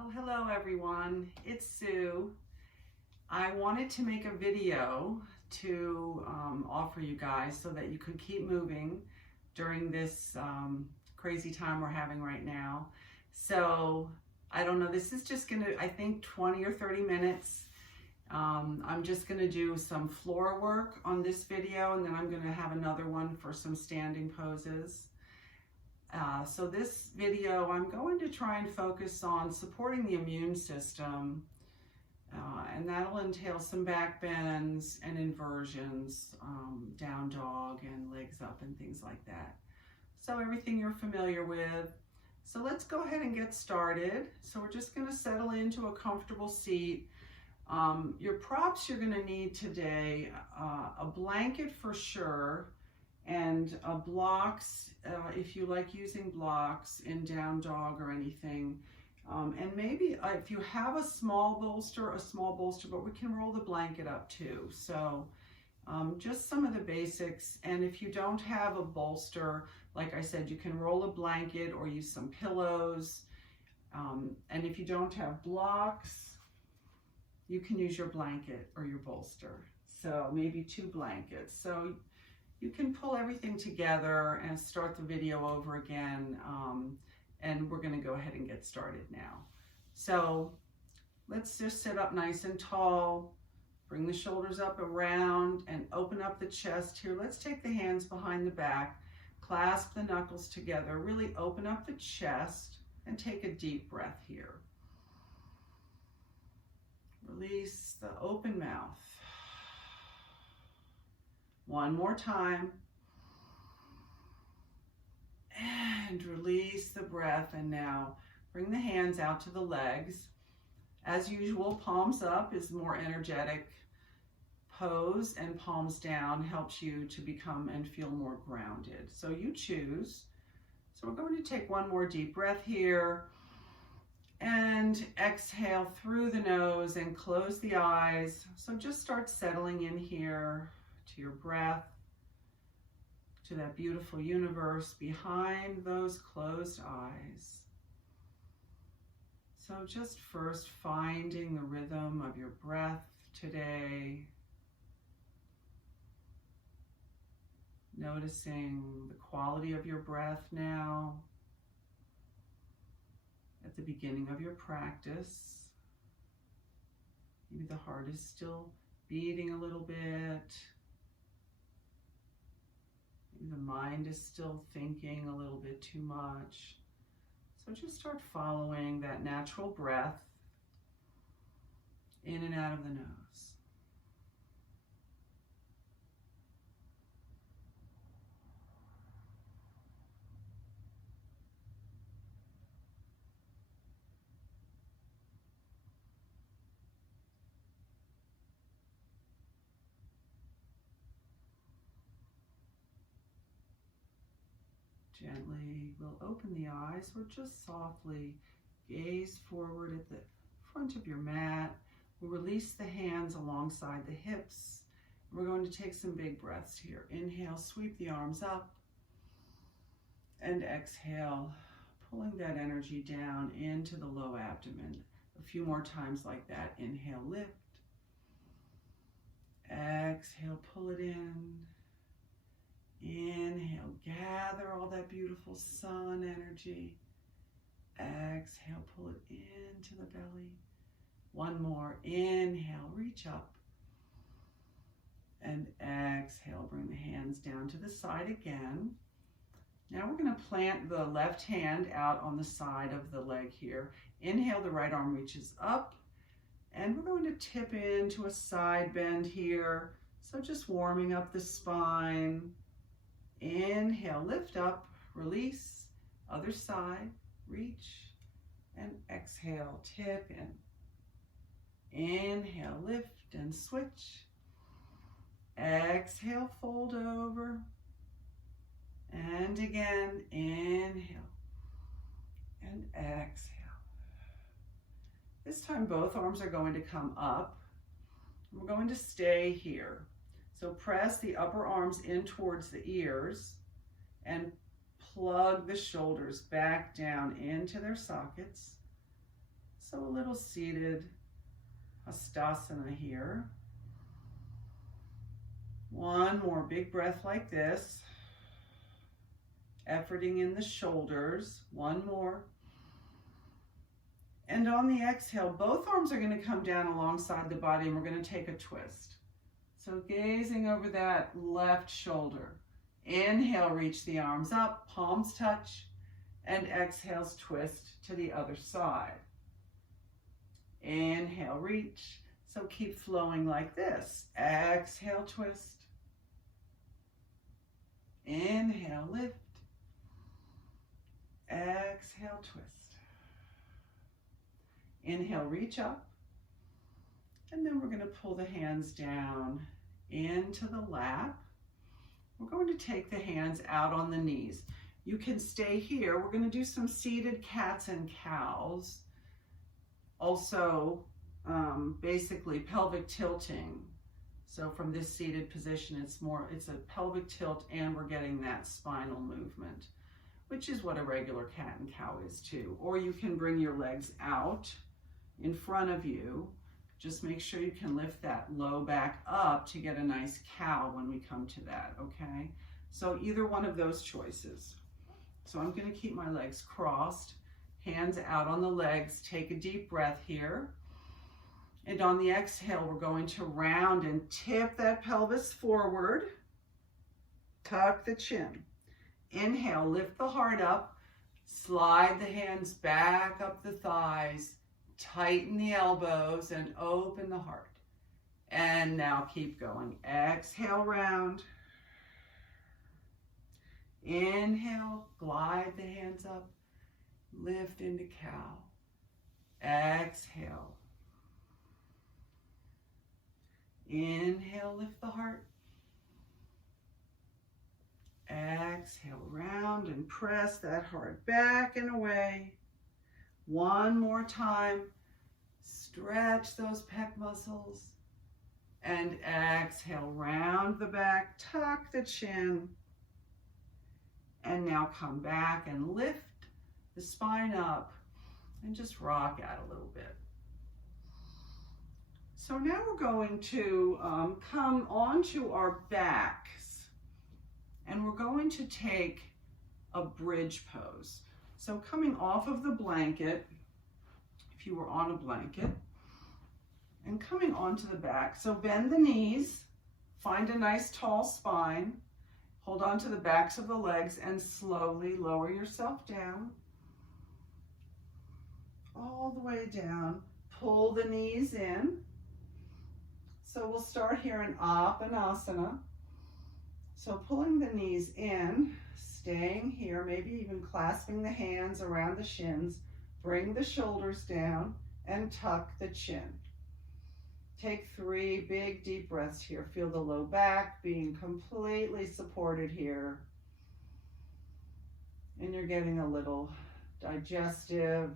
Well, hello everyone, it's Sue. I wanted to make a video to offer you guys so that you could keep moving during this crazy time we're having right now. So, I don't know, this is just gonna, I think 20 or 30 minutes. I'm just gonna do some floor work on this video, and then I'm gonna have another one for some standing poses. So this video, I'm going to try and focus on supporting the immune system, and that'll entail some back bends and inversions, down dog and legs up and things like that. So everything you're familiar with. So let's go ahead and get started. So we're just going to settle into a comfortable seat. Your props you're going to need today, a blanket for sure, and blocks, if you like using blocks in down dog or anything. And maybe if you have a small bolster, but we can roll the blanket up too. So just some of the basics. And if you don't have a bolster, like I said, you can roll a blanket or use some pillows. And if you don't have blocks, you can use your blanket or your bolster. So maybe 2 blankets. So you can pull everything together and start the video over again, and we're going to go ahead and get started now. So let's just sit up nice and tall, bring the shoulders up around and open up the chest here. Let's take the hands behind the back, clasp the knuckles together, really open up the chest and take a deep breath here. Release the open mouth. One more time. And release the breath. And now bring the hands out to the legs. As usual, palms up is more energetic pose, and palms down helps you to become and feel more grounded. So you choose. So we're going to take one more deep breath here. And exhale through the nose and close the eyes. So just start settling in here to your breath, to that beautiful universe behind those closed eyes. So just first finding the rhythm of your breath today. Noticing the quality of your breath now at the beginning of your practice. Maybe the heart is still beating a little bit. The mind is still thinking a little bit too much. So just start following that natural breath in and out of the nose. Gently, we'll open the eyes or just softly gaze forward at the front of your mat. We'll release the hands alongside the hips. We're going to take some big breaths here. Inhale, sweep the arms up. And exhale, pulling that energy down into the low abdomen. A few more times like that. Inhale, lift. Exhale, pull it in. Inhale, gather all that beautiful sun energy. Exhale, pull it into the belly. One more. Inhale, reach up. And exhale, bring the hands down to the side again. Now we're going to plant the left hand out on the side of the leg here. Inhale, the right arm reaches up. And we're going to tip into a side bend here. So just warming up the spine. Inhale, lift up, release, other side, reach, and exhale, tip in. Inhale, lift and switch. Exhale, fold over. And again, inhale and exhale. This time both arms are going to come up. We're going to stay here. So press the upper arms in towards the ears and plug the shoulders back down into their sockets. So a little seated Hastasana here. One more big breath like this. Efforting in the shoulders. One more. And on the exhale, both arms are going to come down alongside the body and we're going to take a twist. So gazing over that left shoulder. Inhale, reach the arms up, palms touch, and exhales, twist to the other side. Inhale, reach. So keep flowing like this. Exhale, twist. Inhale, lift. Exhale, twist. Inhale, reach up. And then we're going to pull the hands down into the lap. We're going to take the hands out on the knees. You can stay here. We're going to do some seated cats and cows. Also, basically pelvic tilting. So from this seated position, it's a pelvic tilt and we're getting that spinal movement, which is what a regular cat and cow is too. Or you can bring your legs out in front of you. Just make sure you can lift that low back up to get a nice cow when we come to that, okay? So either one of those choices. So I'm going to keep my legs crossed, hands out on the legs. Take a deep breath here. And on the exhale, we're going to round and tip that pelvis forward. Tuck the chin. Inhale, lift the heart up. Slide the hands back up the thighs. Tighten the elbows and open the heart. And now keep going. Exhale, round. Inhale, glide the hands up. Lift into cow. Exhale. Inhale, lift the heart. Exhale, round and press that heart back and away. One more time. Stretch those pec muscles. And exhale, round the back, tuck the chin. And now come back and lift the spine up and just rock out a little bit. So now we're going to come onto our backs and we're going to take a bridge pose. So coming off of the blanket, if you were on a blanket, and coming onto the back. So bend the knees, find a nice tall spine, hold on to the backs of the legs and slowly lower yourself down. All the way down, pull the knees in. So we'll start here in Apanasana. So pulling the knees in, staying here, maybe even clasping the hands around the shins, bring the shoulders down and tuck the chin. Take 3 big deep breaths here. Feel the low back being completely supported here. And you're getting a little digestive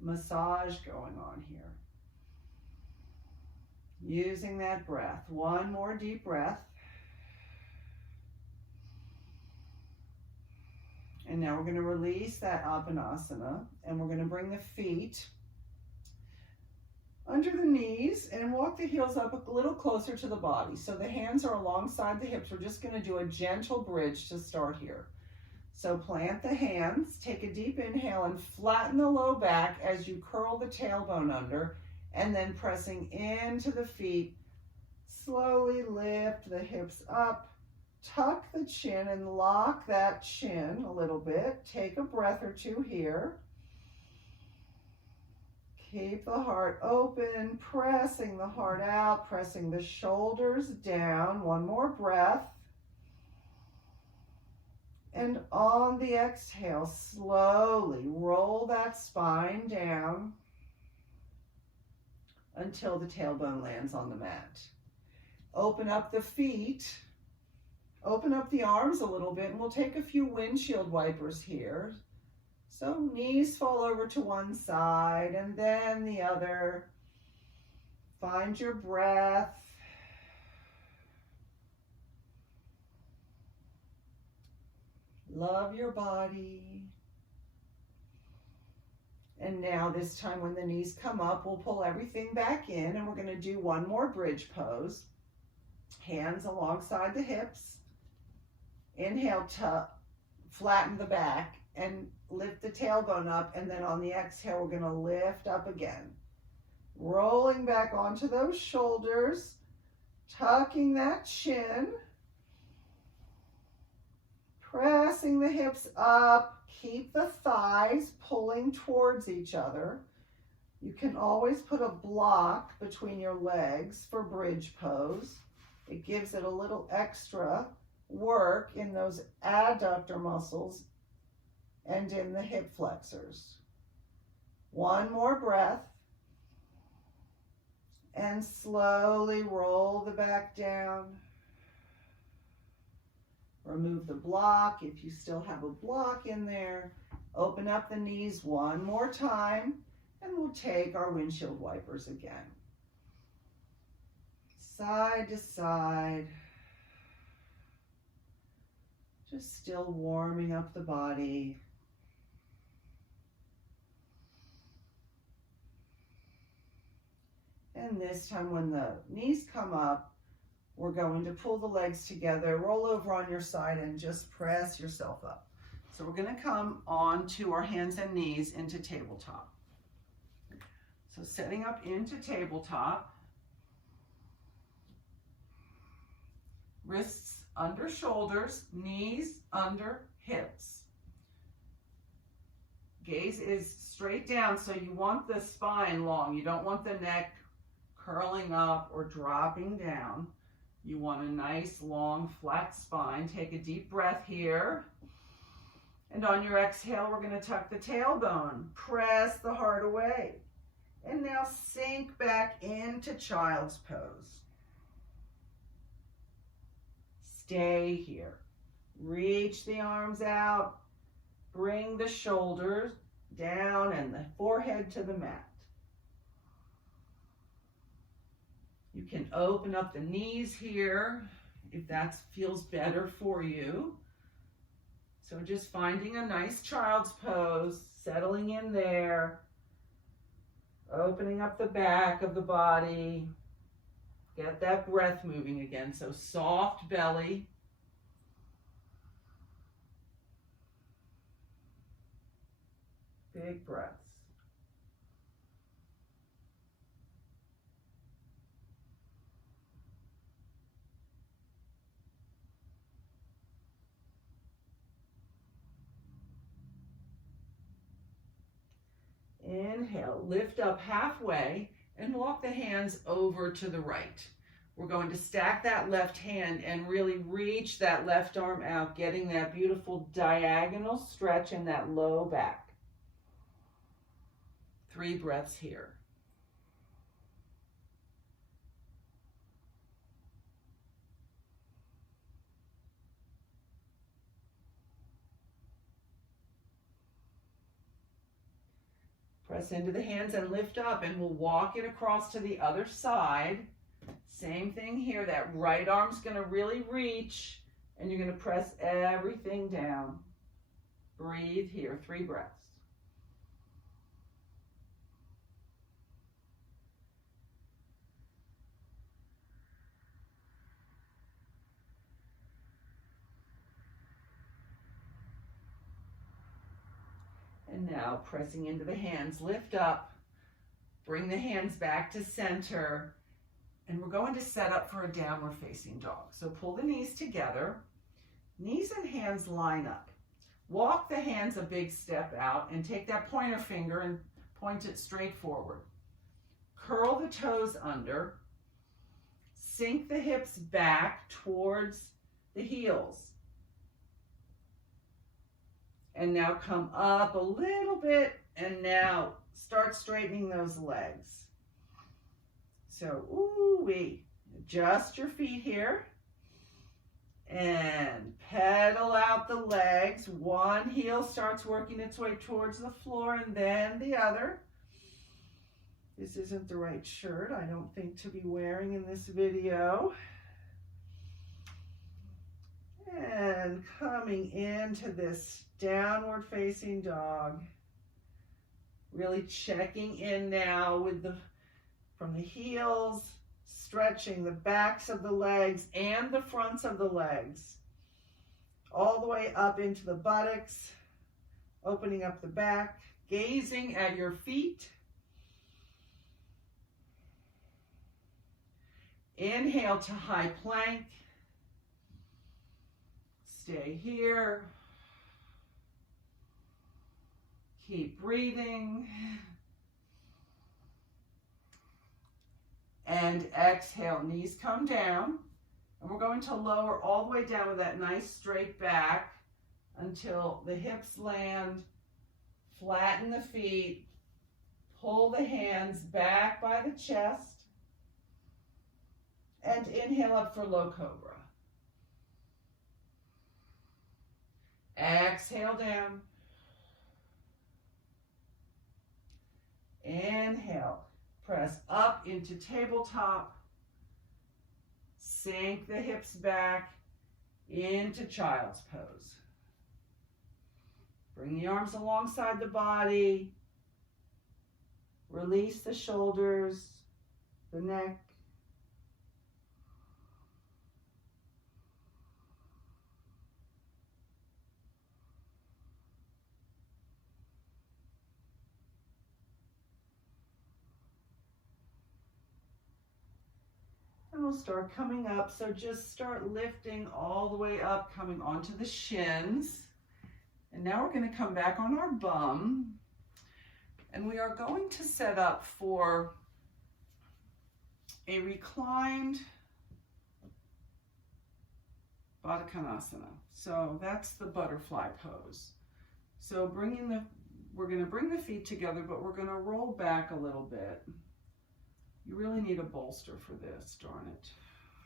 massage going on here. Using that breath. One more deep breath. And now we're going to release that Apanasana and we're going to bring the feet under the knees and walk the heels up a little closer to the body. So the hands are alongside the hips. We're just going to do a gentle bridge to start here. So plant the hands, take a deep inhale and flatten the low back as you curl the tailbone under, and then pressing into the feet, slowly lift the hips up, tuck the chin and lock that chin a little bit. Take a breath or two here. Keep the heart open, pressing the heart out, pressing the shoulders down. One more breath. And on the exhale, slowly roll that spine down until the tailbone lands on the mat. Open up the feet, open up the arms a little bit, and we'll take a few windshield wipers here. So knees fall over to one side and then the other. Find your breath. Love your body. And now this time when the knees come up, we'll pull everything back in, and we're going to do one more bridge pose. Hands alongside the hips. Inhale, flatten the back and lift the tailbone up, and then on the exhale, we're going to lift up again. Rolling back onto those shoulders, tucking that chin, pressing the hips up. Keep the thighs pulling towards each other. You can always put a block between your legs for bridge pose. It gives it a little extra work in those adductor muscles and in the hip flexors. One more breath. And slowly roll the back down. Remove the block if you still have a block in there. Open up the knees one more time, and we'll take our windshield wipers again. Side to side. Just still warming up the body. And this time when the knees come up, we're going to pull the legs together, roll over on your side, and just press yourself up. So we're going to come on to our hands and knees into tabletop. So setting up into tabletop. Wrists under shoulders, knees under hips. Gaze is straight down, so you want the spine long. You don't want the neck curling up or dropping down. You want a nice, long, flat spine. Take a deep breath here. And on your exhale, we're going to tuck the tailbone. Press the heart away. And now sink back into child's pose. Stay here. Reach the arms out. Bring the shoulders down and the forehead to the mat. You can open up the knees here if that feels better for you. So just finding a nice child's pose, settling in there, opening up the back of the body. Get that breath moving again. So soft belly. Big breaths. Inhale, lift up halfway and walk the hands over to the right. We're going to stack that left hand and really reach that left arm out, getting that beautiful diagonal stretch in that low back. 3 breaths here. Press into the hands and lift up, and we'll walk it across to the other side. Same thing here. That right arm's going to really reach, and you're going to press everything down. Breathe here. 3 breaths. And now pressing into the hands, lift up, bring the hands back to center, and we're going to set up for a downward facing dog. So pull the knees together, knees and hands line up. Walk the hands a big step out and take that pointer finger and point it straight forward. Curl the toes under, sink the hips back towards the heels. And now come up a little bit, and now start straightening those legs. So, ooh-wee. Adjust your feet here. And pedal out the legs. One heel starts working its way towards the floor, and then the other. This isn't the right shirt, I don't think, to be wearing in this video. And coming into this downward facing dog, Really checking in now with from the heels, stretching the backs of the legs and the fronts of the legs, all the way up into the buttocks, opening up the back, gazing at your feet. Inhale to high plank. Stay here. Keep breathing. And exhale, knees come down. And we're going to lower all the way down with that nice straight back until the hips land. Flatten the feet. Pull the hands back by the chest. And inhale up for low cobra. Exhale down. Inhale. Press up into tabletop. Sink the hips back into child's pose. Bring the arms alongside the body. Release the shoulders, the neck. And we'll start coming up. So just start lifting all the way up, coming onto the shins. And now we're going to come back on our bum. And we are going to set up for a reclined Baddha Konasana. So that's the butterfly pose. So we're going to bring the feet together, but we're going to roll back a little bit. You really need a bolster for this, darn it.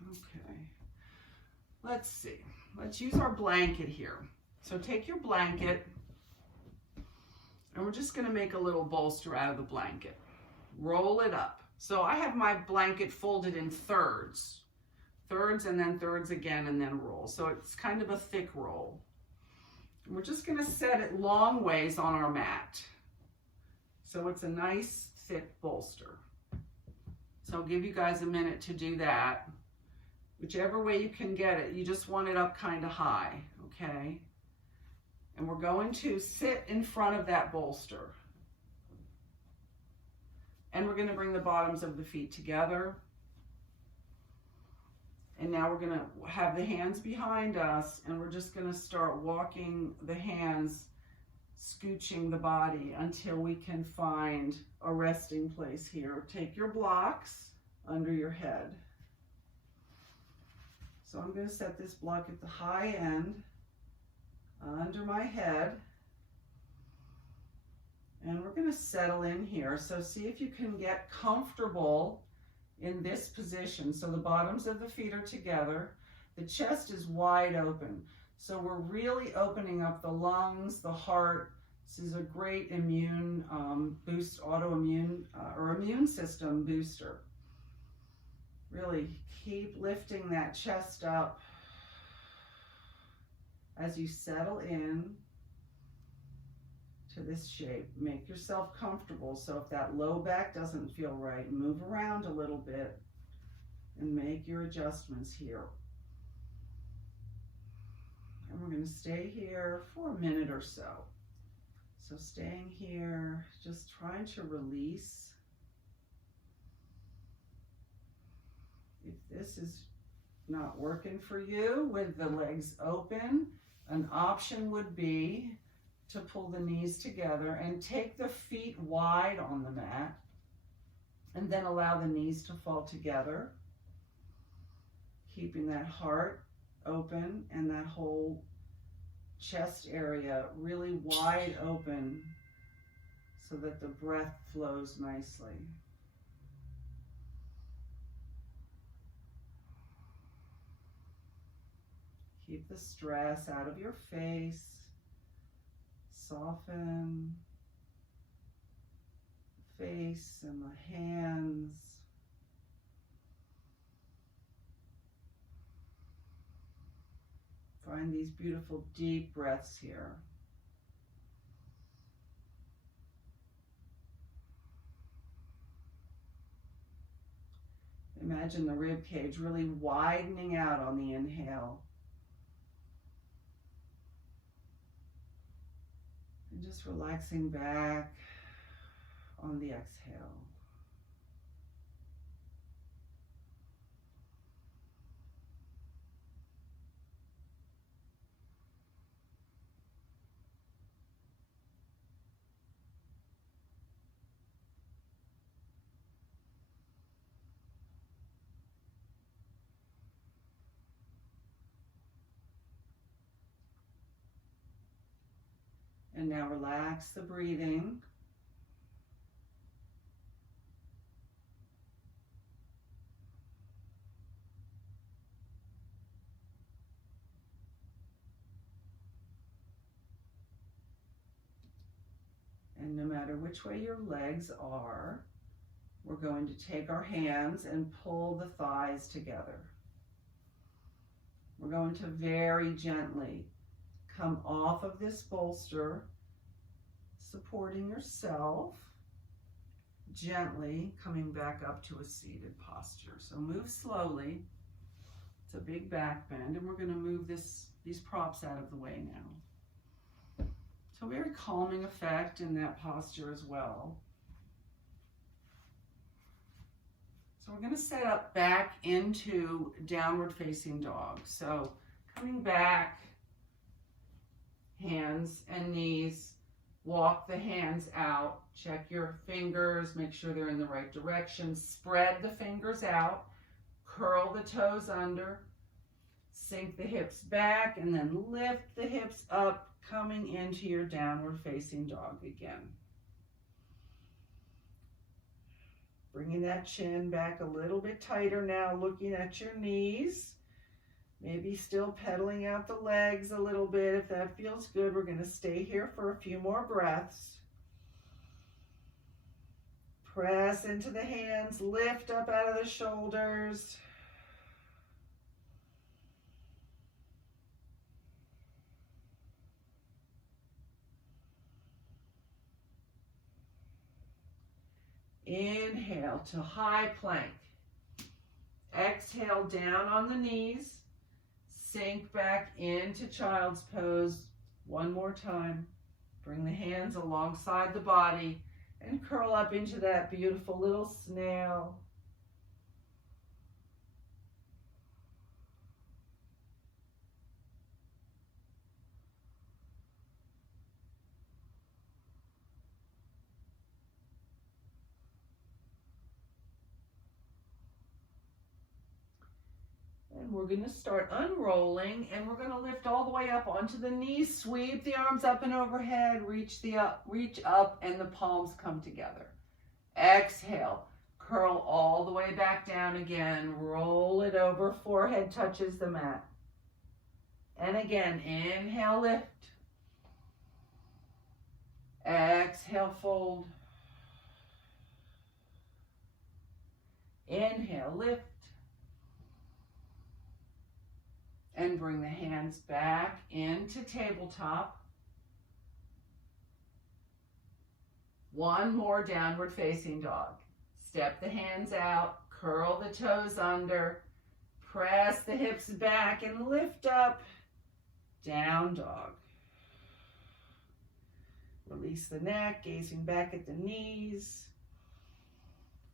Okay. Let's see. Let's use our blanket here. So take your blanket, and we're just going to make a little bolster out of the blanket. Roll it up. So I have my blanket folded in thirds. Thirds and then thirds again and then roll. So it's kind of a thick roll. And we're just going to set it long ways on our mat. So it's a nice thick bolster. So I'll give you guys a minute to do that. Whichever way you can get it, you just want it up kind of high, okay? And we're going to sit in front of that bolster. And we're going to bring the bottoms of the feet together. And now we're going to have the hands behind us, and we're just going to start walking the hands, scooching the body until we can find a resting place here. Take your blocks under your head. So I'm going to set this block at the high end, under my head. And we're going to settle in here. So see if you can get comfortable in this position. So the bottoms of the feet are together. The chest is wide open. So we're really opening up the lungs, the heart. This is a great immune boost, autoimmune or immune system booster. Really keep lifting that chest up as you settle in to this shape. Make yourself comfortable. So if that low back doesn't feel right, move around a little bit and make your adjustments here. And we're going to stay here for a minute or so. So staying here, just trying to release. If this is not working for you with the legs open, an option would be to pull the knees together and take the feet wide on the mat and then allow the knees to fall together, keeping that heart open and that whole chest area really wide open so that the breath flows nicely. Keep the stress out of your face. Soften the face and the hands. Find these beautiful deep breaths here. Imagine the rib cage really widening out on the inhale. And just relaxing back on the exhale. And now relax the breathing. And no matter which way your legs are, we're going to take our hands and pull the thighs together. We're going to very gently come off of this bolster, supporting yourself, gently coming back up to a seated posture. So move slowly. It's a big back bend, and we're going to move these props out of the way now. So very calming effect in that posture as well. So we're going to set up back into downward facing dog. So coming back, hands and knees, walk the hands out, check your fingers, make sure they're in the right direction, spread the fingers out, curl the toes under, sink the hips back, and then lift the hips up, coming into your downward facing dog again. Bringing that chin back a little bit tighter now, looking at your knees. Maybe still pedaling out the legs a little bit. If that feels good, we're going to stay here for a few more breaths. Press into the hands, lift up out of the shoulders. Inhale to high plank. Exhale down on the knees. Sink back into child's pose one more time. Bring the hands alongside the body and curl up into that beautiful little snail. And we're going to start unrolling, and we're going to lift all the way up onto the knees, sweep the arms up and overhead, reach up, and the palms come together. Exhale, curl all the way back down again, roll it over, forehead touches the mat. And again, inhale, lift. Exhale, fold. Inhale, lift. And bring the hands back into tabletop. One more downward facing dog. Step the hands out, curl the toes under, press the hips back and lift up, down dog. Release the neck, gazing back at the knees.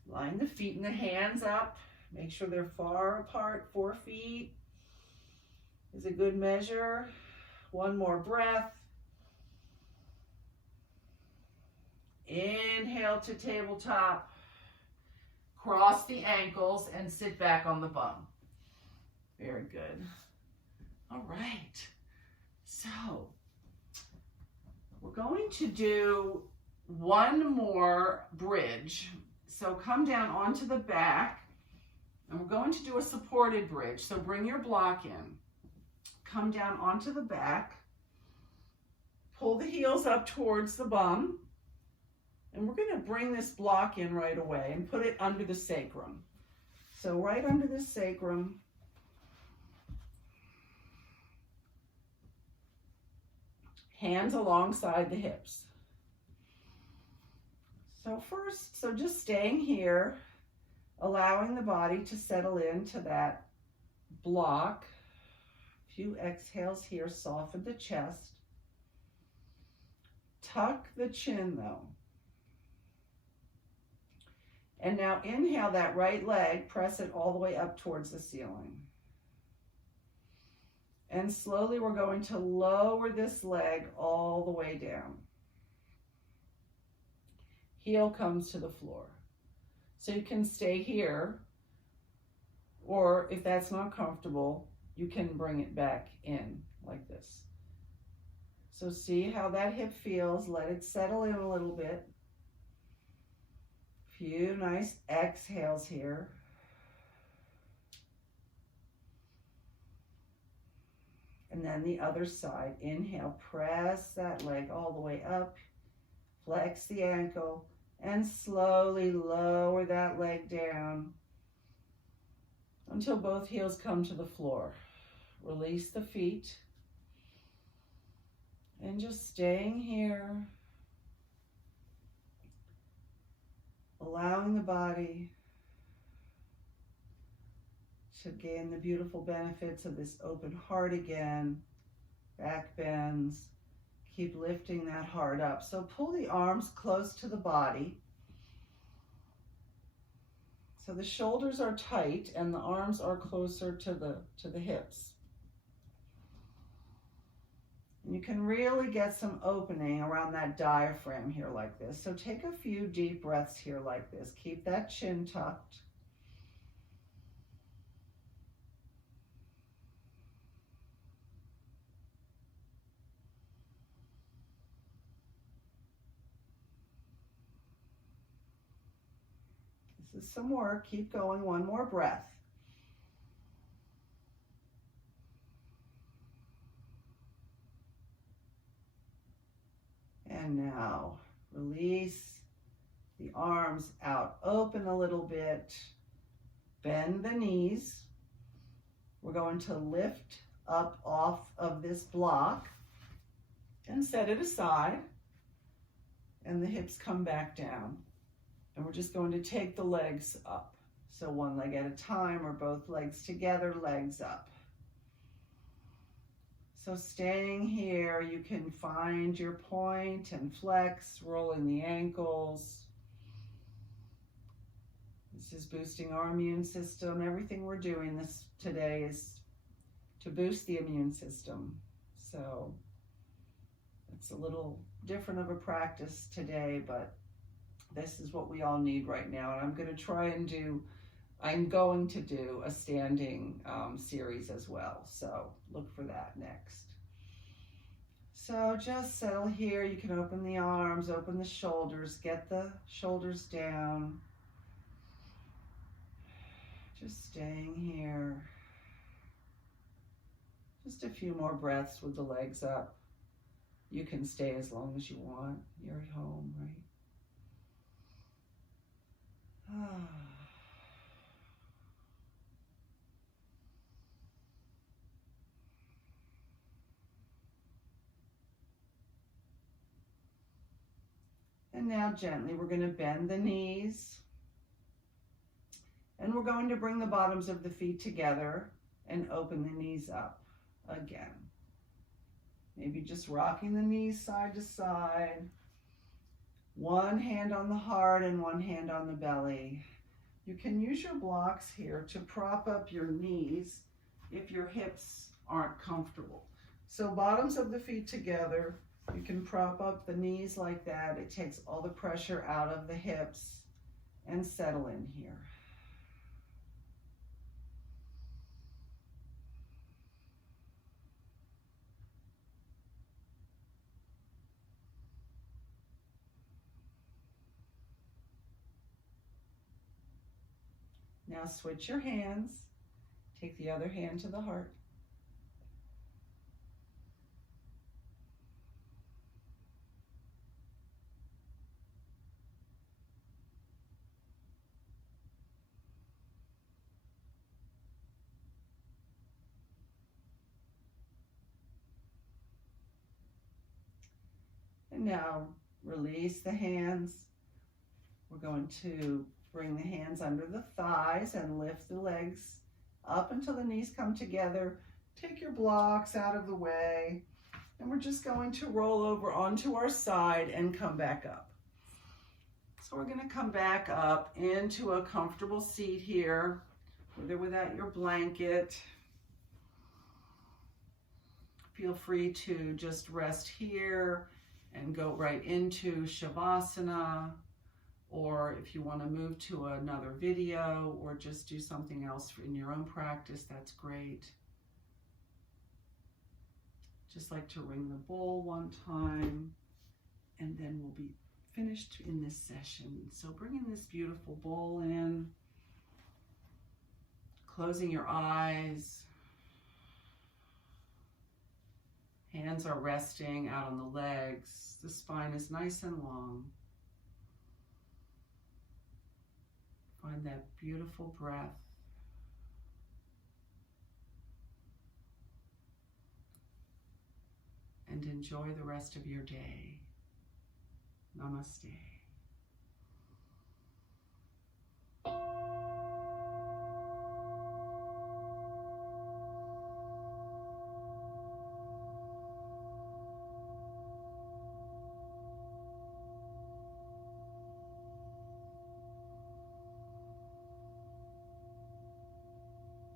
Line the feet and the hands up. Make sure they're far apart, 4 feet. Is a good measure. One more breath. Inhale to tabletop. Cross the ankles and sit back on the bum. Very good. All right. So we're going to do one more bridge. So come down onto the back, and we're going to do a supported bridge. So bring your block in. Come down onto the back, pull the heels up towards the bum, and we're going to bring this block in right away and put it under the sacrum. So right under the sacrum, hands alongside the hips. So first, just staying here, allowing the body to settle into that block. A few exhales here, soften the chest. Tuck the chin though. And now inhale that right leg, press it all the way up towards the ceiling. And slowly we're going to lower this leg all the way down. Heel comes to the floor. So you can stay here, or if that's not comfortable, you can bring it back in like this. So see how that hip feels. Let it settle in a little bit. Few nice exhales here. And then the other side. Inhale, press that leg all the way up. Flex the ankle and slowly lower that leg down until both heels come to the floor. Release the feet. And just staying here. Allowing the body to gain the beautiful benefits of this open heart again. Back bends. Keep lifting that heart up. So pull the arms close to the body. So the shoulders are tight and the arms are closer to the hips. And you can really get some opening around that diaphragm here like this. So take a few deep breaths here like this. Keep that chin tucked. This is some work. Keep going. One more breath. And now release the arms out. Open a little bit. Bend the knees. We're going to lift up off of this block and set it aside. And the hips come back down. And we're just going to take the legs up. So one leg at a time or both legs together, legs up. So staying here, you can find your point and flex, rolling the ankles. This is boosting our immune system. Everything we're doing this today is to boost the immune system. So it's a little different of a practice today, but this is what we all need right now. And I'm going to do a standing series as well. So look for that next. So just settle here. You can open the arms, open the shoulders, get the shoulders down. Just staying here. Just a few more breaths with the legs up. You can stay as long as you want. You're at home, right? And now gently, we're going to bend the knees. And we're going to bring the bottoms of the feet together and open the knees up again. Maybe just rocking the knees side to side. One hand on the heart and one hand on the belly. You can use your blocks here to prop up your knees if your hips aren't comfortable. So bottoms of the feet together, you can prop up the knees like that. It takes all the pressure out of the hips and settle in here. Now switch your hands. Take the other hand to the heart. And now release the hands. We're going to Bring the hands under the thighs and lift the legs up until the knees come together. Take your blocks out of the way. And we're just going to roll over onto our side and come back up. So we're going to come back up into a comfortable seat here, with or without your blanket. Feel free to just rest here and go right into Shavasana, or if you want to move to another video or just do something else in your own practice, that's great. Just like to ring the bowl one time, and then we'll be finished in this session. So bringing this beautiful bowl in, closing your eyes, hands are resting out on the legs, the spine is nice and long. Find that beautiful breath. And enjoy the rest of your day. Namaste.